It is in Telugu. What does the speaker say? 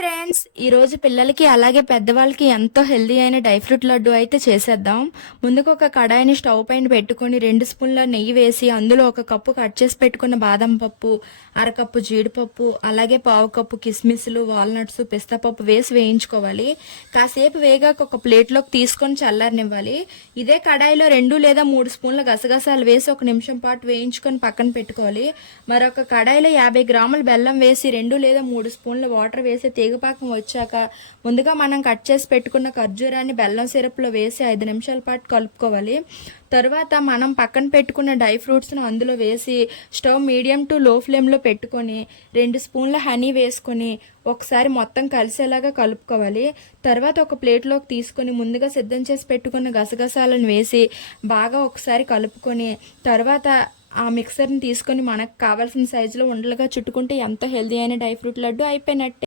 ఫ్రెండ్స్, ఈరోజు పిల్లలకి అలాగే పెద్దవాళ్ళకి ఎంతో హెల్దీ అయిన డ్రై ఫ్రూట్ లడ్డు అయితే చేసేద్దాం. ముందుగా ఒక కడాయిని స్టవ్ పైన పెట్టుకొని 2 స్పూన్ల నెయ్యి వేసి అందులో ఒక కప్పు కట్ చేసి పెట్టుకున్న బాదం పప్పు, అరకప్పు జీడిపప్పు, అలాగే పావు కప్పు కిస్మిస్లు, వాల్నట్స్, పిస్తా పప్పు వేసి వేయించుకోవాలి. కాసేపు వేగాక ఒక ప్లేట్లోకి తీసుకొని చల్లారనివ్వాలి. ఇదే కడాయిలో 2 లేదా 3 స్పూన్ల గసగసాలు వేసి 1 నిమిషం పాటు వేయించుకొని పక్కన పెట్టుకోవాలి. మరొక కడాయిలో 50 గ్రాముల బెల్లం వేసి 2 లేదా 3 స్పూన్ల వాటర్ వేసి తీగపాకం వచ్చాక ముందుగా మనం కట్ చేసి పెట్టుకున్న ఖర్జూరాన్ని బెల్లం సిరప్లో వేసి 5 నిమిషాల పాటు కలుపుకోవాలి. తర్వాత మనం పక్కన పెట్టుకున్న డ్రై ఫ్రూట్స్ను అందులో వేసి స్టవ్ మీడియం టు లో ఫ్లేమ్లో పెట్టుకొని 2 స్పూన్ల హనీ వేసుకొని ఒకసారి మొత్తం కలిసేలాగా కలుపుకోవాలి. తర్వాత ఒక ప్లేట్లోకి తీసుకొని ముందుగా సిద్ధం చేసి పెట్టుకున్న గసగసాలను వేసి బాగా ఒకసారి కలుపుకొని తర్వాత ఆ మిక్సర్ని తీసుకొని మనకు కావాల్సిన సైజులో ఉండలుగా చుట్టుకుంటే ఎంతో హెల్దీ అయిన డ్రై ఫ్రూట్ లడ్డు అయిపోయినట్టే.